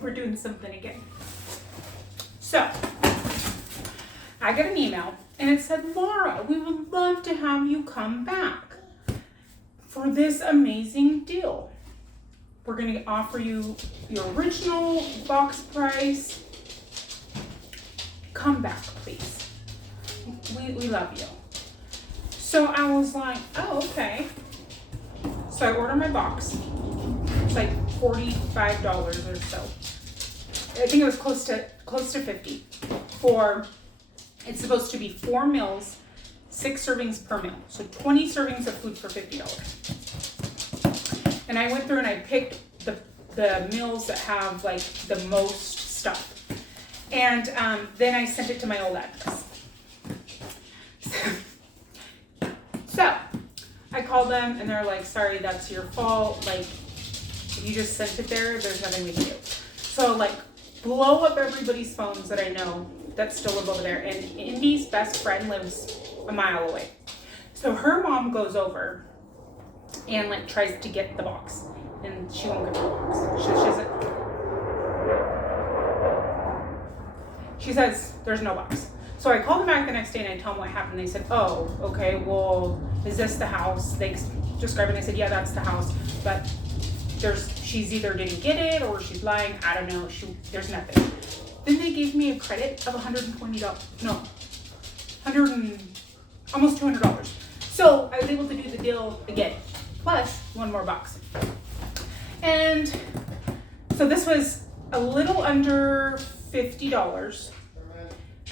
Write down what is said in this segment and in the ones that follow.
we're doing something again. So, I got an email and it said, Laura, we would love to have you come back for this amazing deal. We're going to offer you your original box price. Come back, please. We love you. So I was like, oh, okay. So I ordered my box. It's like $45 or so. I think it was close to 50 for, it's supposed to be 4 meals, 6 servings per meal. So 20 servings of food for $50. And I went through and I picked the meals that have like the most stuff. And then I sent it to my old address. So I called them and they're like, sorry, that's your fault. Like, you just sent it there. There's nothing we can do. So like, blow up everybody's phones that I know that still live over there. And Indy's best friend lives a mile away. So her mom goes over and like tries to get the box. And she won't get the box. She says, there's no box. So I called them back the next day and I told them what happened. They said, oh, okay, well, is this the house? They described it and I said, yeah, that's the house. But she's either didn't get it or she's lying. I don't know. There's nothing. Then they gave me a credit of $120. No, almost $200. So I was able to do the deal again, plus one more box. And so this was a little under $50.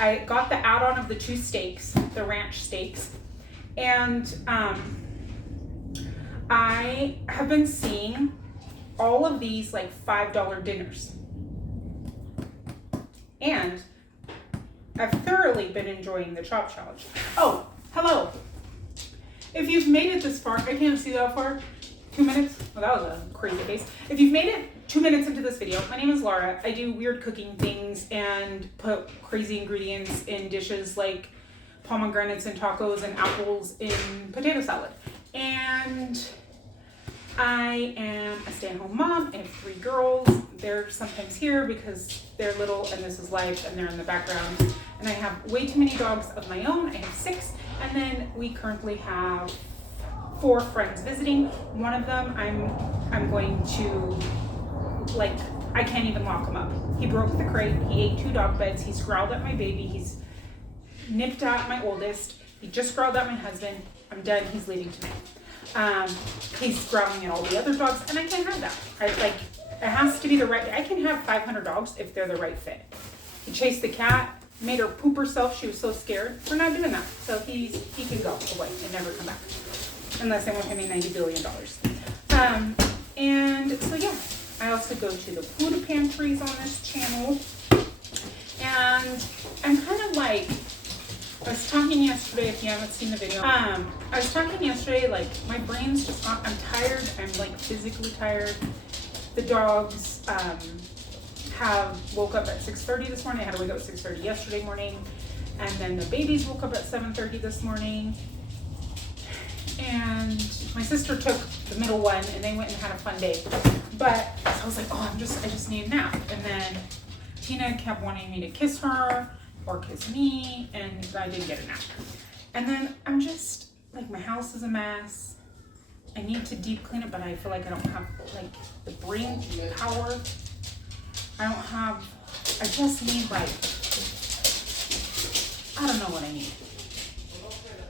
I got the add-on of the 2 steaks, the ranch steaks, and I have been seeing all of these like $5 dinners, and I've thoroughly been enjoying the Chop Challenge. Oh, hello. If you've made it this far, I can't see that far. 2 minutes? Well, that was a crazy face. If you've made it 2 minutes into this video, my name is Laura. I do weird cooking things and put crazy ingredients in dishes like pomegranates and tacos and apples in potato salad. And I am a stay-at-home mom. I have 3 girls. They're sometimes here because they're little and this is life and they're in the background. And I have way too many dogs of my own. I have 6. And then we currently have 4 friends visiting. One of them I'm going to, like, I can't even lock him up. He broke the crate. He ate 2 dog beds. He's growled at my baby. He's nipped at my oldest. He just growled at my husband. I'm done. He's leaving tonight. He's growling at all the other dogs, and I can't have that. It has to be the right. I can have 500 dogs if they're the right fit. He chased the cat, made her poop herself. She was so scared. We're not doing that. So he can go away and never come back. Unless they want to pay me $90 billion. And so yeah, I also go to the food pantries on this channel. And I'm kind of like, I was talking yesterday, if you haven't seen the video, I was talking yesterday, like my brain's just not, I'm tired. I'm like physically tired. The dogs woke up at 6:30 this morning. I had to wake up at 6:30 yesterday morning. And then the babies woke up at 7:30 this morning. And my sister took the middle one and they went and had a fun day. But I was like, oh, I just need a nap. And then Tina kept wanting me to kiss her or kiss me, and I didn't get a nap. And then I'm just, like, my house is a mess. I need to deep clean it, but I feel like I don't have, like, the brain power. I just need, like, I don't know what I need.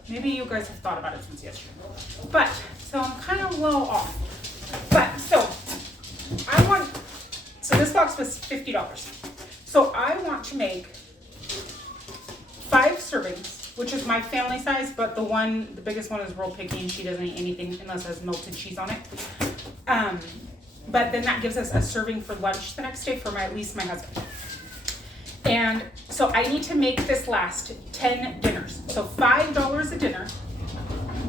Maybe you guys have thought about it since yesterday. But, so I'm kind of a little off. But, so this box was $50. So I want to make 5 servings, which is my family size, but the biggest one is real picky and she doesn't eat anything unless it has melted cheese on it. But then that gives us a serving for lunch the next day for at least my husband. And so I need to make this last 10 dinners. So $5 a dinner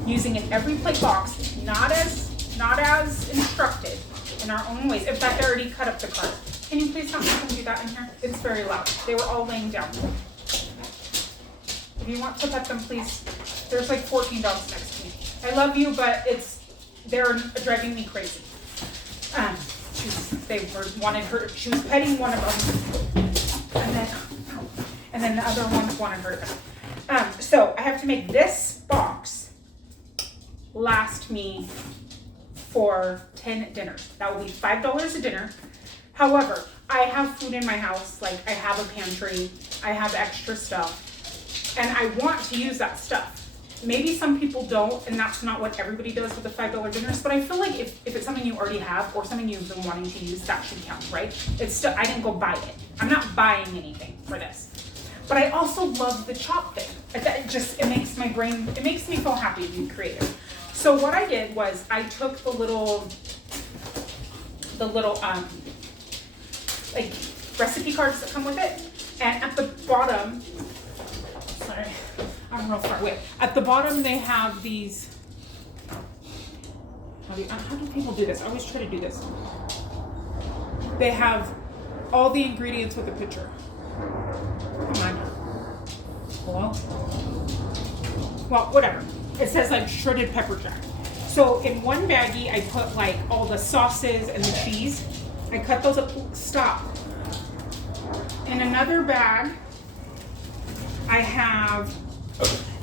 using an Everyplate box, not as instructed, in our own ways. In fact, I already cut up the card. Can you please help me do that in here? It's very loud. They were all laying down. If you want to pet them, please. There's like 14 dogs next to me. I love you, but they're driving me crazy. she was petting one of them, and then the other one wanted her. So I have to make this box last me for 10 dinners. That will be $5 a dinner. However, I have food in my house, like I have a pantry, I have extra stuff, and I want to use that stuff. Maybe some people don't, and that's not what everybody does with the $5 dinners, but I feel like if it's something you already have or something you've been wanting to use, that should count, right? It's still, I didn't go buy it. I'm not buying anything for this. But I also love the chop thing. It makes my brain, it makes me feel happy to be creative. So what I did was I took the little like recipe cards that come with it, and at the bottom, sorry, I'm real far away. At the bottom they have these, how do people do this? I always try to do this. They have all the ingredients with a picture. Come on. Hello? Well, whatever. It says like shredded pepper jack. So in one baggie, I put like all the sauces and the cheese. I cut those up. Stop. In another bag, I have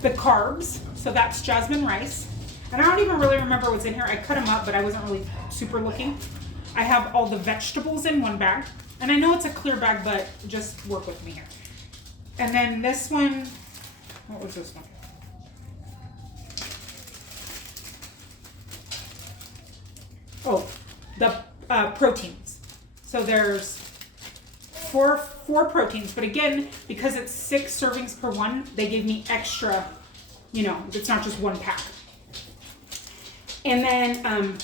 the carbs. So that's jasmine rice. And I don't even really remember what's in here. I cut them up, but I wasn't really super looking. I have all the vegetables in one bag. And I know it's a clear bag, but just work with me here. And then this one, what was this one? Oh, the proteins. So there's four proteins, but again, because it's 6 servings per one, they gave me extra, it's not just one pack. And then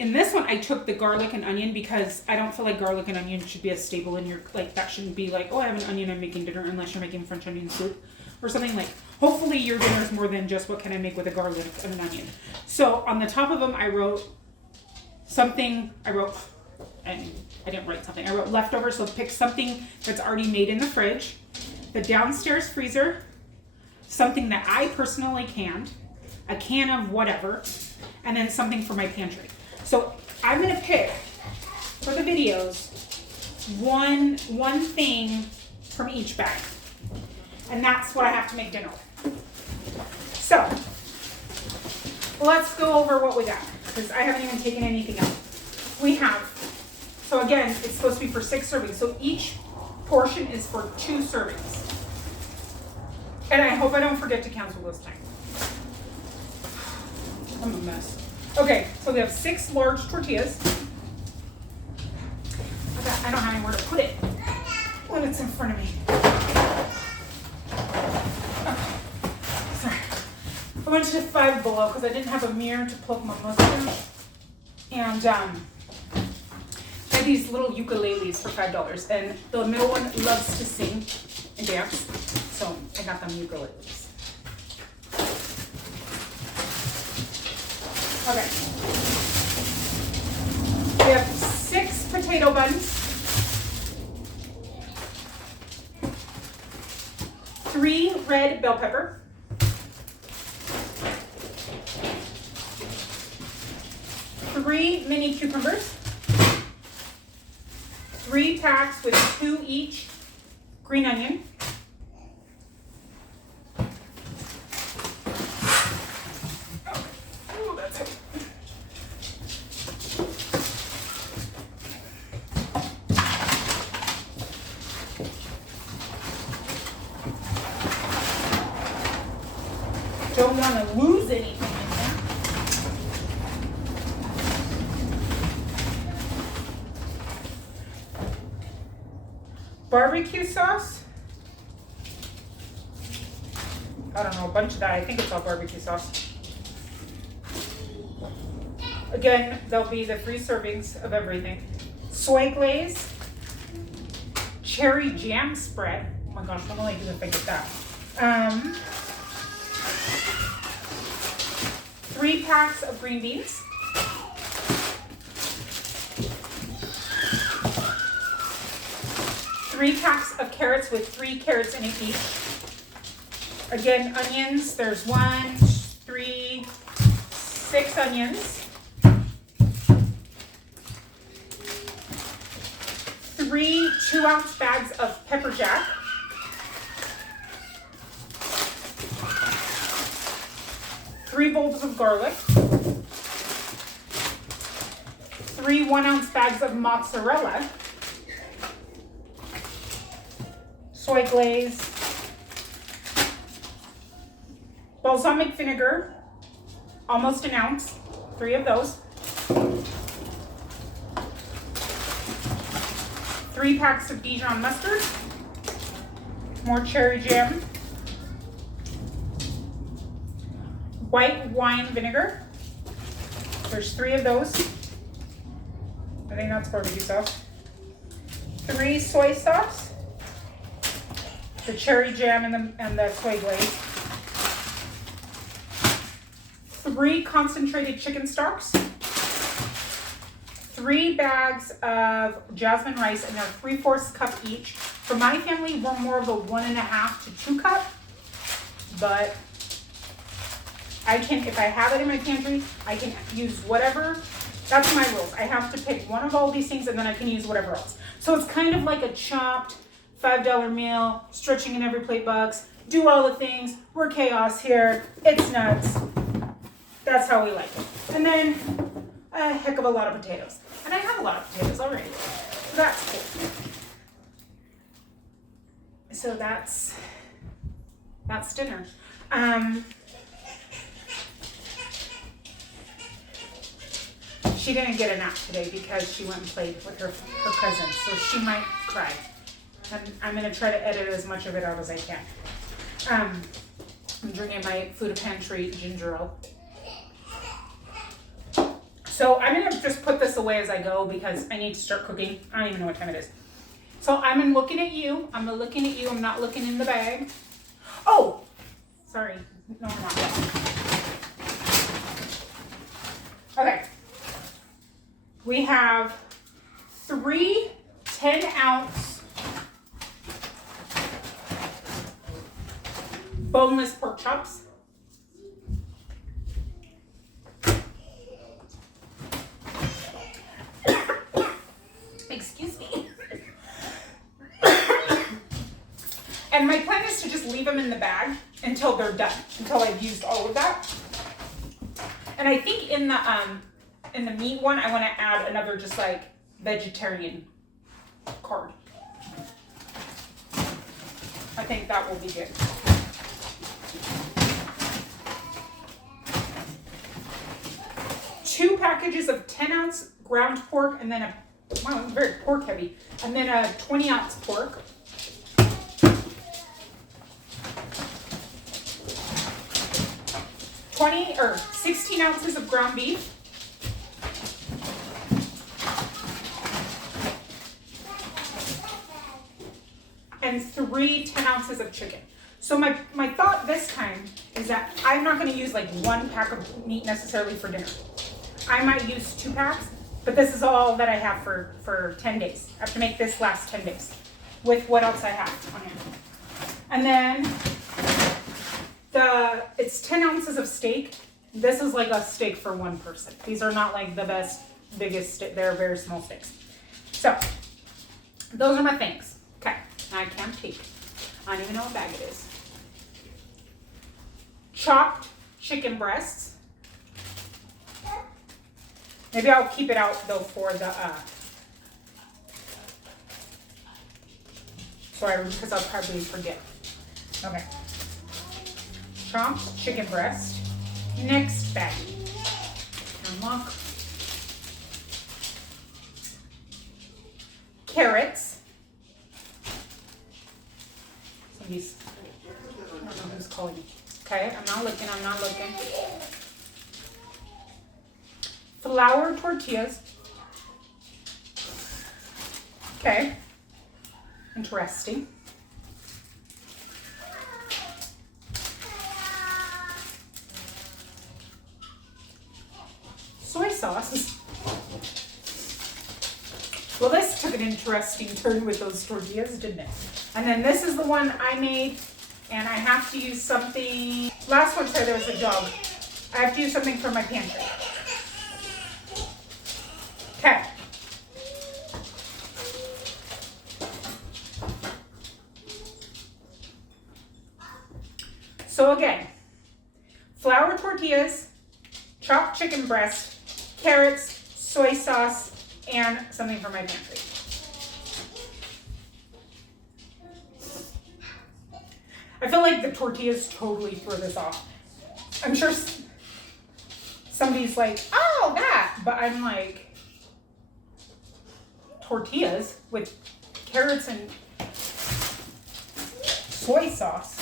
in this one, I took the garlic and onion because I don't feel like garlic and onion should be a staple in your, like, that shouldn't be like, oh, I have an onion, I'm making dinner, unless you're making French onion soup or something. Like, hopefully your dinner is more than just what can I make with a garlic and an onion. So on the top of them, I wrote something, and I didn't write something, I wrote leftovers, so pick something that's already made in the fridge, the downstairs freezer, something that I personally canned, a can of whatever, and then something for my pantry. So I'm gonna pick, for the videos, one thing from each bag. And that's what I have to make dinner with. So, let's go over what we got, because I haven't even taken anything out. We have, so again, it's supposed to be for 6 servings. So each portion is for 2 servings. And I hope I don't forget to cancel this time. I'm a mess. Okay, so we have 6 large tortillas. I don't have anywhere to put it when it's in front of me. Okay, sorry. I went to Five Below because I didn't have a mirror to pluck my mustache. And they had these little ukuleles for $5. And the middle one loves to sing and dance. So I got them ukuleles. Okay. We have 6 potato buns, 3 red bell pepper, 3 mini cucumbers, 3 packs with 2 each green onion, don't want to lose anything in there. Barbecue sauce. I don't know, a bunch of that. I think it's all barbecue sauce. Again, there'll be the 3 servings of everything. Soy glaze. Cherry jam spread. Oh my gosh, I'm only good if I get that. 3 packs of green beans. 3 packs of carrots with 3 carrots in it each. Again, onions. There's 1, 3, 6 onions. 3 2-ounce bags of pepper jack, 3 bulbs of garlic, 3 1-ounce bags of mozzarella, soy glaze, balsamic vinegar, almost an ounce, 3 of those, 3 packs of Dijon mustard, more cherry jam, white wine vinegar, there's 3 of those, I think that's barbecue sauce, 3 soy sauce, the cherry jam and the soy glaze, 3 concentrated chicken stocks, 3 bags of jasmine rice, and they're 3/4 cup each. For my family, we're more of a 1.5 to 2 cup, but I can, if I have it in my pantry, I can use whatever. That's my rules. I have to pick one of all these things, and then I can use whatever else. So it's kind of like a chopped $5 meal, stretching in Everyplate bucks, do all the things. We're chaos here. It's nuts. That's how we like it. And then a heck of a lot of potatoes. And I have a lot of potatoes already. So that's cool. So that's dinner. She didn't get a nap today because she went and played with her cousins. So she might cry. And I'm going to try to edit as much of it out as I can. I'm drinking my Food Pantry ginger ale. So I'm going to just put this away as I go because I need to start cooking. I don't even know what time it is. So I'm looking at you. I'm looking at you. I'm not looking in the bag. Oh, sorry. No, I'm not yet. Okay. We have 3 10-ounce boneless pork chops. Excuse me. And my plan is to just leave them in the bag until they're done, until I've used all of that. And I think in the meat one, I want to add another just like vegetarian card. I think that will be good. Two packages of 10-ounce ground pork, and then wow, it's very pork heavy, and then a 20-ounce pork. Or 16 ounces of ground beef. And 3 10 ounces of chicken. So my thought this time is that I'm not going to use like 1 pack of meat necessarily for dinner. I might use 2 packs, but this is all that I have for 10 days. I have to make this last 10 days with what else I have on hand. And then it's 10 ounces of steak. This is like a steak for 1 person. These are not like the best, biggest, they're very small steaks. So those are my things. Okay, I can't take. I don't even know what bag it is. Chopped chicken breasts. Maybe I'll keep it out though for the because I'll probably forget. Okay. Chopped chicken breast. Next bag. Unlock. Carrots. Somebody's, I don't know who's calling me. Okay, I'm not looking. Flour tortillas. Okay. Interesting. Soy sauce. Well, this took an interesting turn with those tortillas, didn't it? And then this is the one I made, and I have to use something. Last one said there was a dog. I have to use something from my pantry. Okay. again, flour tortillas, chopped chicken breast, carrots, soy sauce, and something from my pantry. I feel like the tortillas totally throw this off. I'm sure somebody's like, oh, that. But I'm like, tortillas with carrots and soy sauce.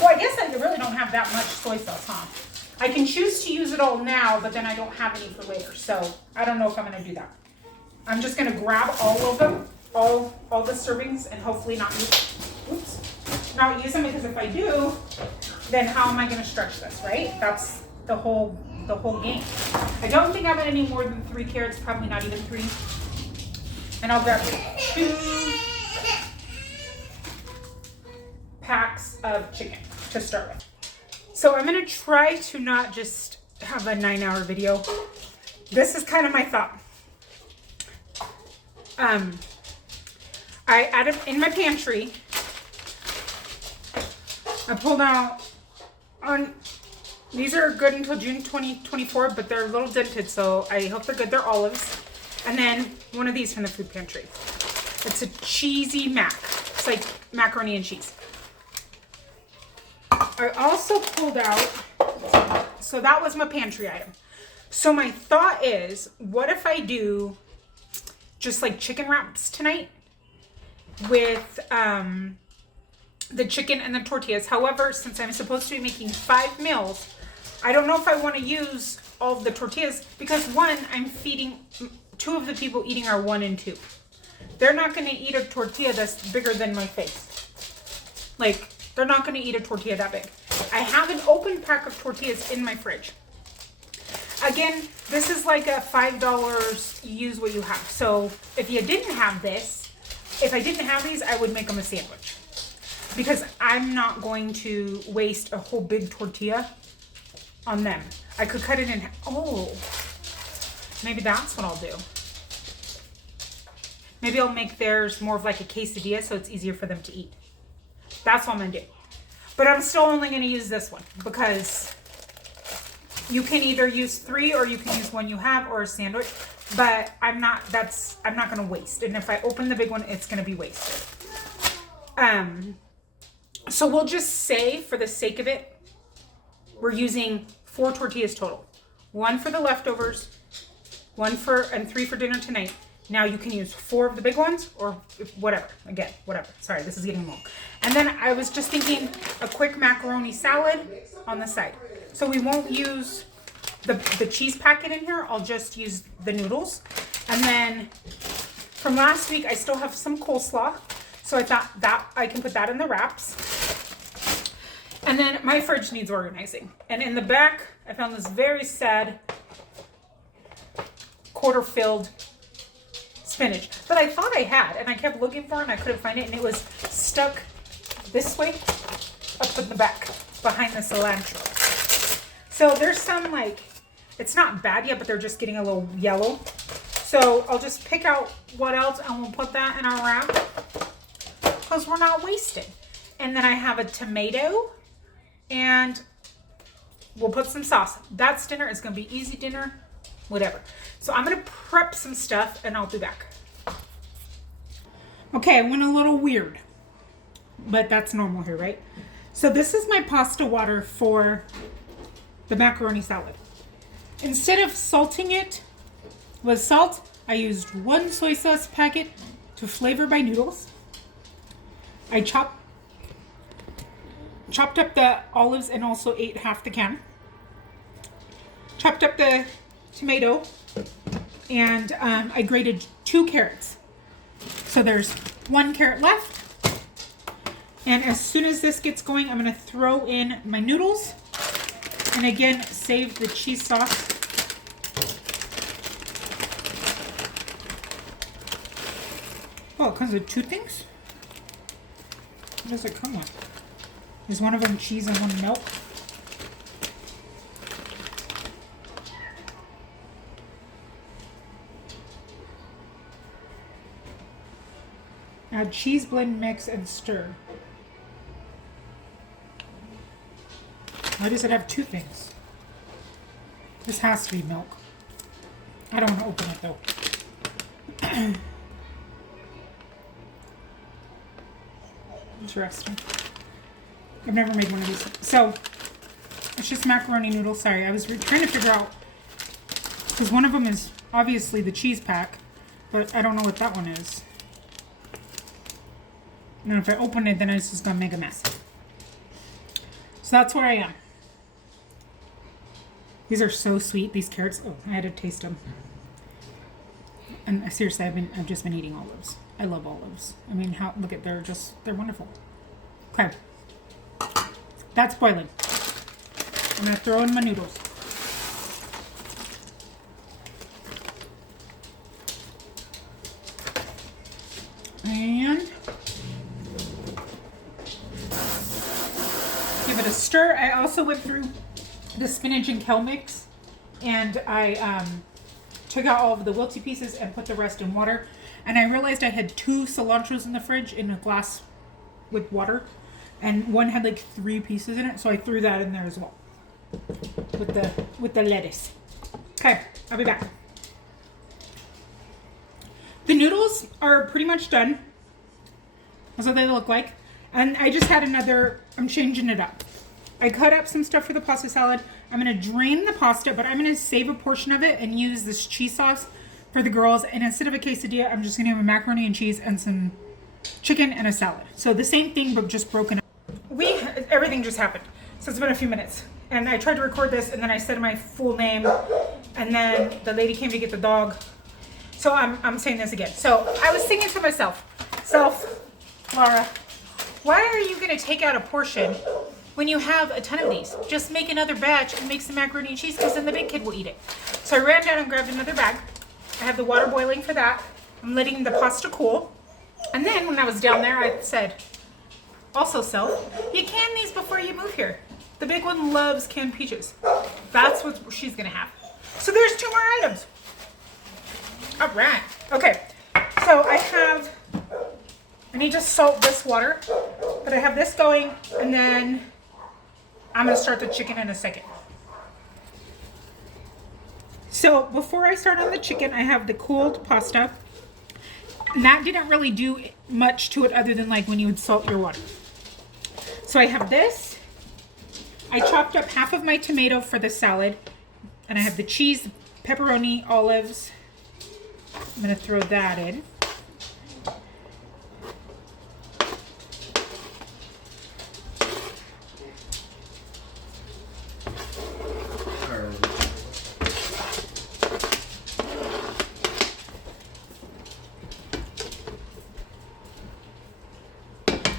Well, I guess I really don't have that much soy sauce, huh? I can choose to use it all now, but then I don't have any for later. So I don't know if I'm going to do that. I'm just going to grab all of them, all the servings, and hopefully not use them, because if I do, then how am I going to stretch this, right? That's the whole game. I don't think I have any more than 3 carrots, probably not even 3. And I'll grab 2 packs of chicken to start with. So I'm going to try to not just have a 9-hour video. This is kind of my thought. I added in my pantry, I pulled out these are good until June 2024, but they're a little dented, so I hope they're good. They're olives. And then one of these from the food pantry. It's a cheesy mac. It's like macaroni and cheese. I also pulled out, so that was my pantry item. So my thought is, what if I do just like chicken wraps tonight with the chicken and the tortillas. However, since I'm supposed to be making 5 meals, I don't know if I want to use all of the tortillas, because one, I'm feeding 2 of the people eating are 1 and 2. They're not going to eat a tortilla that's bigger than my face. Like, they're not going to eat a tortilla that big. I have an open pack of tortillas in my fridge. Again, this is like a $5, use what you have. So if you didn't have this, if I didn't have these, I would make them a sandwich. Because I'm not going to waste a whole big tortilla on them. I could cut it in. Oh, maybe that's what I'll do. Maybe I'll make theirs more of like a quesadilla so it's easier for them to eat. That's what I'm going to do. But I'm still only going to use this one, because you can either use 3 or you can use one you have, or a sandwich. But I'm not going to waste. And if I open the big one, it's going to be wasted. So we'll just say, for the sake of it, we're using 4 tortillas total. 1 for the leftovers, 3 for dinner tonight. Now you can use 4 of the big ones, or whatever. Again, whatever. Sorry, this is getting long. And then I was just thinking a quick macaroni salad on the side. So we won't use the cheese packet in here. I'll just use the noodles. And then from last week, I still have some coleslaw. So I thought that I can put that in the wraps. And then my fridge needs organizing. And in the back, I found this very sad quarter-filled spinach that I thought I had. And I kept looking for it and I couldn't find it. And it was stuck this way up in the back behind the cilantro. So there's some, like, it's not bad yet, but they're just getting a little yellow. So I'll just pick out what else and we'll put that in our wrap, because we're not wasting. And then I have a tomato, and we'll put some sauce. That's dinner. It's going to be easy dinner, whatever. So I'm going to prep some stuff and I'll be back. Okay, I went a little weird, but that's normal here, right? So this is my pasta water for the macaroni salad. Instead of salting it with salt, I used 1 soy sauce packet to flavor my noodles. I chopped up the olives and also ate half the can. Chopped up the tomato, and I grated 2 carrots. So there's 1 carrot left. And as soon as this gets going, I'm going to throw in my noodles. And again, save the cheese sauce. Oh, it comes with 2 things? What does it come with? Is one of them cheese and one milk? Add cheese, blend, mix, and stir. Why does it have two things? This has to be milk. I don't want to open it though. Interesting. I've never made one of these. So, it's just macaroni noodles. Sorry, I was trying to figure out, because one of them is obviously the cheese pack, but I don't know what that one is. And if I open it, then it's just going to make a mess. So that's where I am. These are so sweet, these carrots. Oh, I had to taste them. And seriously, I've just been eating olives. I love olives. I mean, look at, they're wonderful. Okay. That's boiling. I'm going to throw in my noodles. And give it a stir. I also went through the spinach and kale mix, and I took out all of the wilty pieces and put the rest in water. And I realized I had 2 cilantros in the fridge in a glass with water, and one had like 3 pieces in it, so I threw that in there as well with the lettuce. Okay, I'll be back. The noodles are pretty much done. That's what they look like. And I just had I'm changing it up. I cut up some stuff for the pasta salad. I'm going to drain the pasta, but I'm going to save a portion of it and use this cheese sauce for the girls. And instead of a quesadilla, I'm just going to have a macaroni and cheese and some chicken and a salad. So the same thing, but just broken up. Everything just happened. So it's been a few minutes. And I tried to record this, and then I said my full name, and then the lady came to get the dog. So I'm saying this again. So I was thinking to myself, Laura, why are you going to take out a portion when you have a ton of these? Just make another batch and make some macaroni and cheese, because then the big kid will eat it. So I ran down and grabbed another bag. I have the water boiling for that. I'm letting the pasta cool. And then when I was down there, I said, also self, you can these before you move here. The big one loves canned peaches. That's what she's going to have. So there's 2 more items. All right. Okay. So I need to salt this water, but I have this going, and then I'm going to start the chicken in a second. So before I start on the chicken, I have the cooled pasta. And that didn't really do much to it other than like when you would salt your water. So I have this. I chopped up half of my tomato for the salad, and I have the cheese, pepperoni, olives. I'm going to throw that in.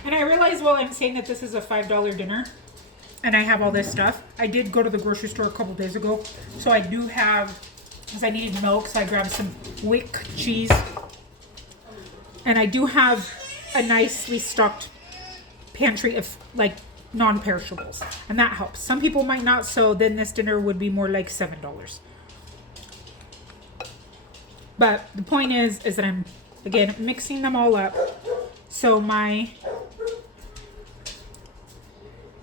And I realize while I'm saying that this is a $5 dinner, and I have all this stuff, I did go to the grocery store a couple days ago, so I do have, because I needed milk, so I grabbed some Wick cheese, and I do have a nicely stocked pantry of like non-perishables, and that helps. Some people might not, so then this dinner would be more like $7. But the point is that I'm, again, mixing them all up, so my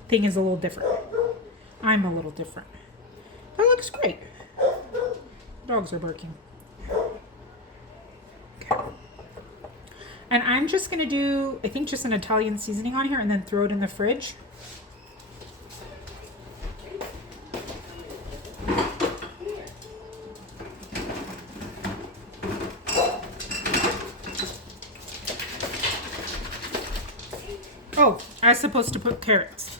thing is a little different. I'm a little different. That looks great. Dogs are barking. Okay. And I'm just gonna do, I think, just an Italian seasoning on here and then throw it in the fridge. Oh, I was supposed to put carrots.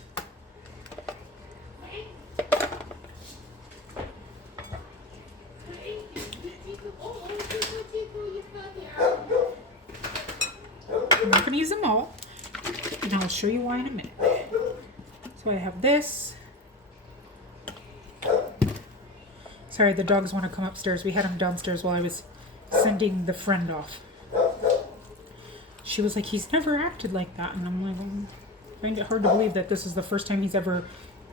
I'm not going to use them all, and I'll show you why in a minute. So I have this. Sorry, the dogs want to come upstairs. We had them downstairs while I was sending the friend off. She was like, he's never acted like that. And I'm like, I find it hard to believe that this is the first time he's ever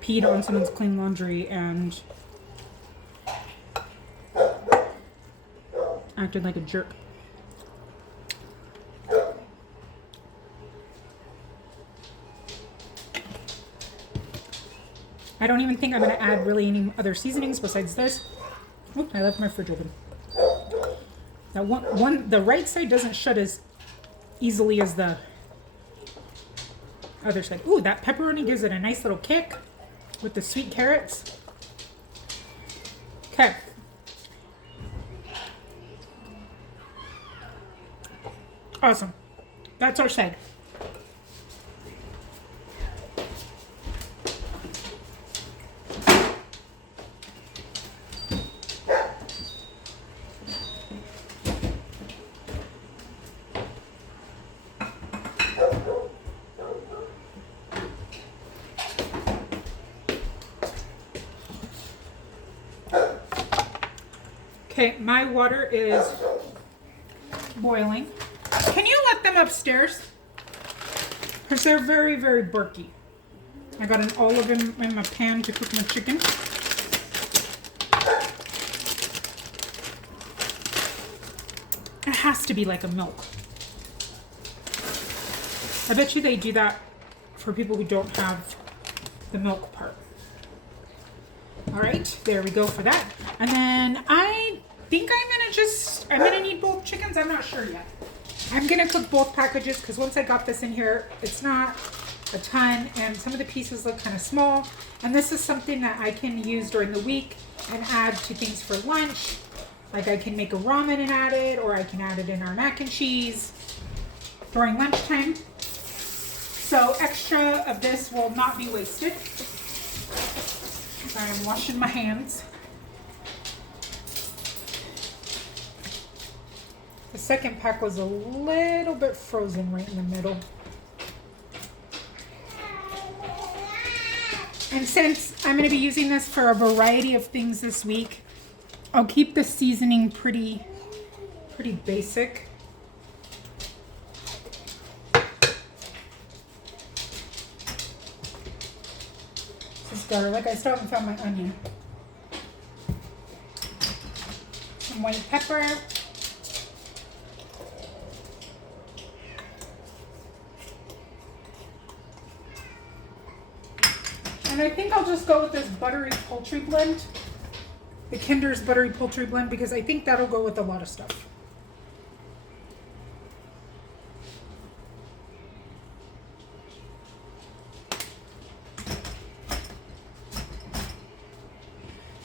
peed on someone's clean laundry and acted like a jerk. I don't even think I'm going to add really any other seasonings besides this. Oh, I left my fridge open. Now the right side doesn't shut as easily as the other side. Ooh, that pepperoni gives it a nice little kick with the sweet carrots. Okay. Awesome. That's our side. Okay, my water is boiling. Can you let them upstairs? Because they're very, very burky. I got an olive in my pan to cook my chicken. It has to be like a milk. I bet you they do that for people who don't have the milk part. All right, there we go for that. And then I think I'm gonna need both chickens. I'm not sure yet. I'm gonna cook both packages because once I got this in here, it's not a ton and some of the pieces look kind of small. And this is something that I can use during the week and add to things for lunch. Like I can make a ramen and add it, or I can add it in our mac and cheese during lunchtime. So extra of this will not be wasted. I am washing my hands. The second pack was a little bit frozen right in the middle. And since I'm going to be using this for a variety of things this week, I'll keep the seasoning pretty basic. This is garlic. I still haven't found my onion. Some white pepper. And I think I'll just go with this buttery poultry blend. The Kinder's buttery poultry blend, because I think that'll go with a lot of stuff.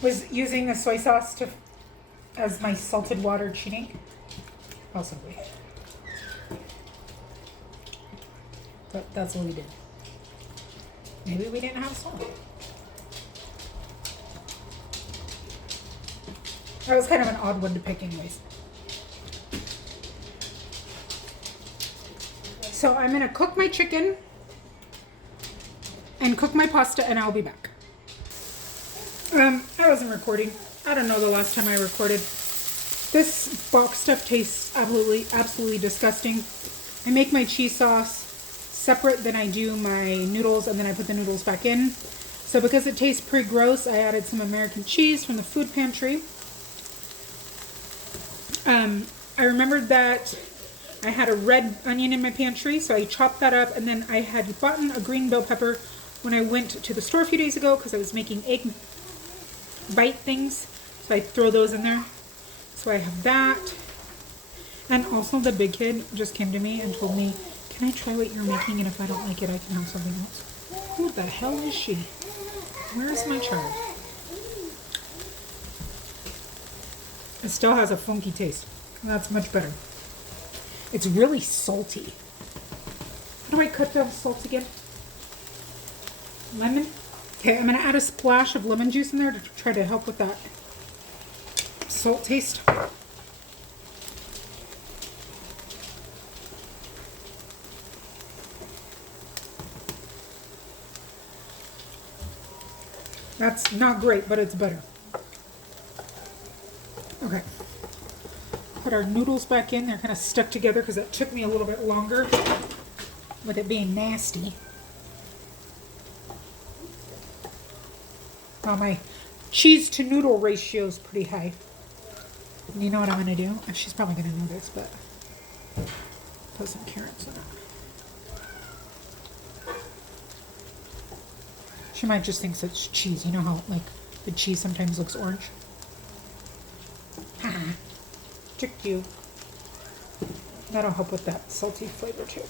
Was using the soy sauce as my salted water cheating? Possibly. But that's what we did. Maybe we didn't have salt. That was kind of an odd one to pick anyways. So I'm gonna cook my chicken and cook my pasta and I'll be back. I wasn't recording. I don't know the last time I recorded. This box stuff tastes absolutely disgusting. I make my cheese sauce separate than I do my noodles, and then I put the noodles back in. So because it tastes pretty gross, I added some American cheese from the food pantry. I remembered that I had a red onion in my pantry, so I chopped that up, and then I had bought a green bell pepper when I went to the store a few days ago because I was making egg bite things, so I throw those in there. So I have that. And also the big kid just came to me and told me, can I try what you're making, and if I don't like it, I can have something else. Who the hell is she? Where is my child? It still has a funky taste. That's much better. It's really salty. How do I cut down salt again? Lemon? Okay, I'm going to add a splash of lemon juice in there to try to help with that salt taste. That's not great, but it's better. Okay. Put our noodles back in. They're kind of stuck together because it took me a little bit longer with it being nasty. Well, my cheese to noodle ratio is pretty high. You know what I'm going to do? She's probably going to know this, but put some carrots in it. She might just think it's cheese. You know how like the cheese sometimes looks orange? Ha! Tricked you. That'll help with that salty flavor too.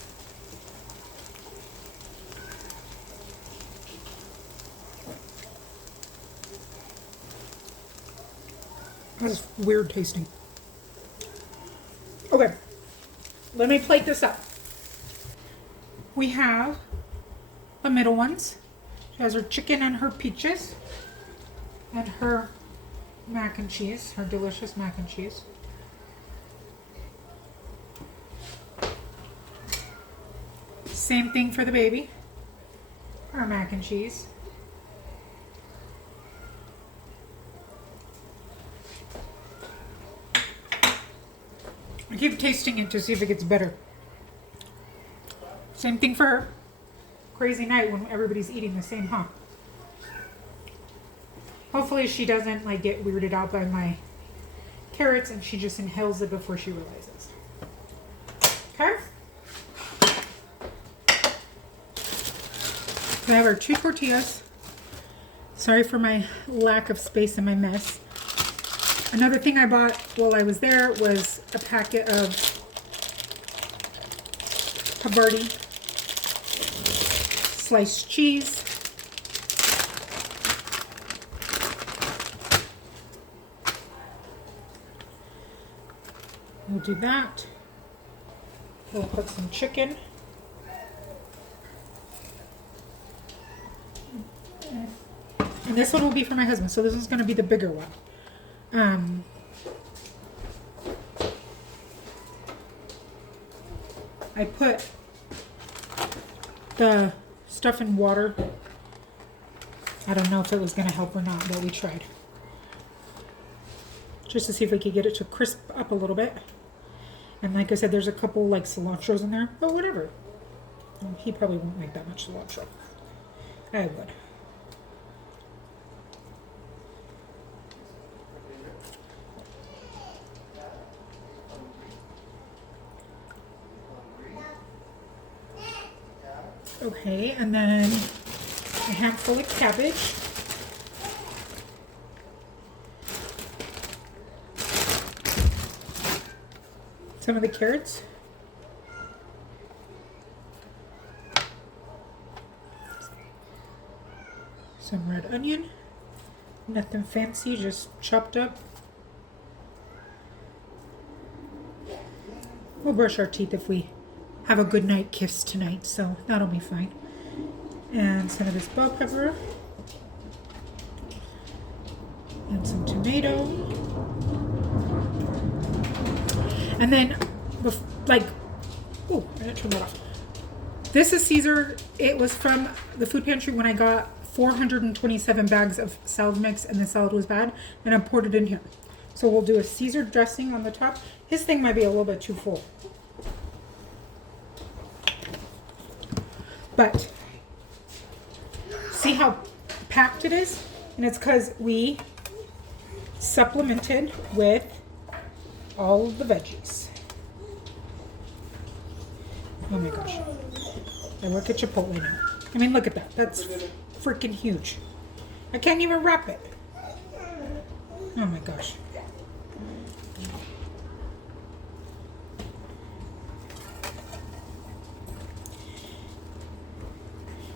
That's weird tasting. Okay, let me plate this up. We have the middle ones. She has her chicken and her peaches and her mac and cheese, her delicious mac and cheese. Same thing for the baby, her mac and cheese. I keep tasting it to see if it gets better. Same thing for her. Crazy night when everybody's eating the same, huh? Hopefully she doesn't like get weirded out by my carrots and she just inhales it before she realizes. Okay? We have our 2 tortillas. Sorry for my lack of space in my mess. Another thing I bought while I was there was a packet of Havarti sliced cheese. We'll do that. We'll put some chicken. And this one will be for my husband, so this is going to be the bigger one. I put the stuff in water. I don't know if it was going to help or not, but we tried. Just to see if we could get it to crisp up a little bit. And like I said, there's a couple like cilantros in there, but whatever. He probably won't like that much cilantro. I would. Okay, and then a handful of cabbage. Some of the carrots. Some red onion. Nothing fancy, just chopped up. We'll brush our teeth if we have a good night kiss tonight, so that'll be fine. And some of this bell pepper. And some tomato. And then, like, oh, I didn't turn that off. This is Caesar. It was from the food pantry when I got 427 bags of salad mix and the salad was bad, and I poured it in here. So we'll do a Caesar dressing on the top. His thing might be a little bit too full. But see how packed it is? And it's because we supplemented with all of the veggies. Oh my gosh. I work at Chipotle now. I mean, look at that. That's freaking huge. I can't even wrap it. Oh my gosh.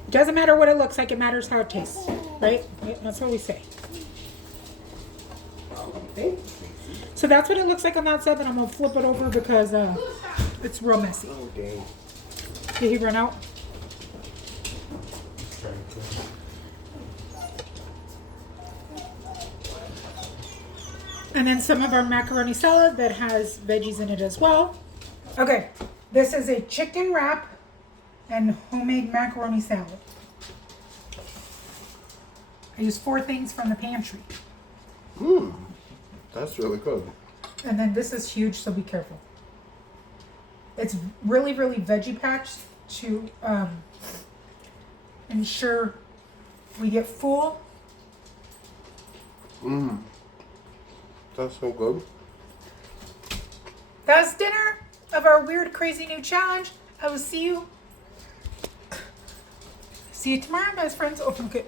It doesn't matter what it looks like, it matters how it tastes, right? That's what we say. So that's what it looks like on that side, and I'm gonna flip it over because it's real messy. Oh, dang. Did he run out? And then some of our macaroni salad that has veggies in it as well. Okay, this is a chicken wrap and homemade macaroni salad. I used 4 things from the pantry. That's really good. And then this is huge, so be careful. It's really, really veggie packed to ensure we get full. That's so good. That's dinner of our weird, crazy new challenge. I will see you tomorrow, best friends. Oh, okay.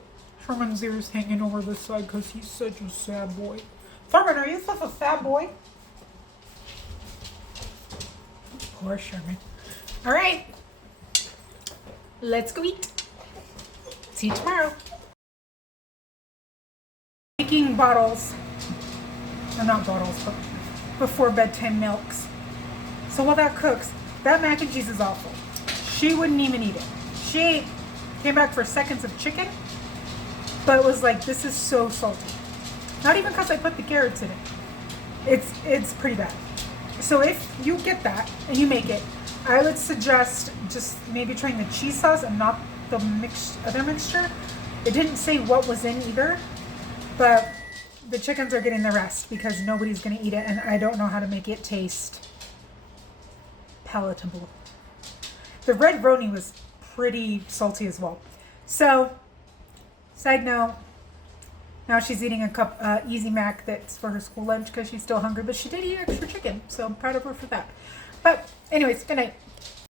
Herman's ears hanging over this side because he's such a sad boy. Thurman, are you such a sad boy? Poor Sherman. All right. Let's go eat. See you tomorrow. Making bottles, or not bottles, but before bedtime milks. So while that cooks, that mac and cheese is awful. She wouldn't even eat it. She came back for seconds of chicken, but was like, this is so salty. Not even because I put the carrots in it. It's pretty bad. So if you get that and you make it, I would suggest just maybe trying the cheese sauce and not the other mixture. It didn't say what was in either, but the chickens are getting the rest because nobody's going to eat it, and I don't know how to make it taste palatable. The red roni was pretty salty as well. So, side note, now she's eating a cup Easy Mac that's for her school lunch because she's still hungry, but she did eat extra chicken, so I'm proud of her for that. But anyways, good night.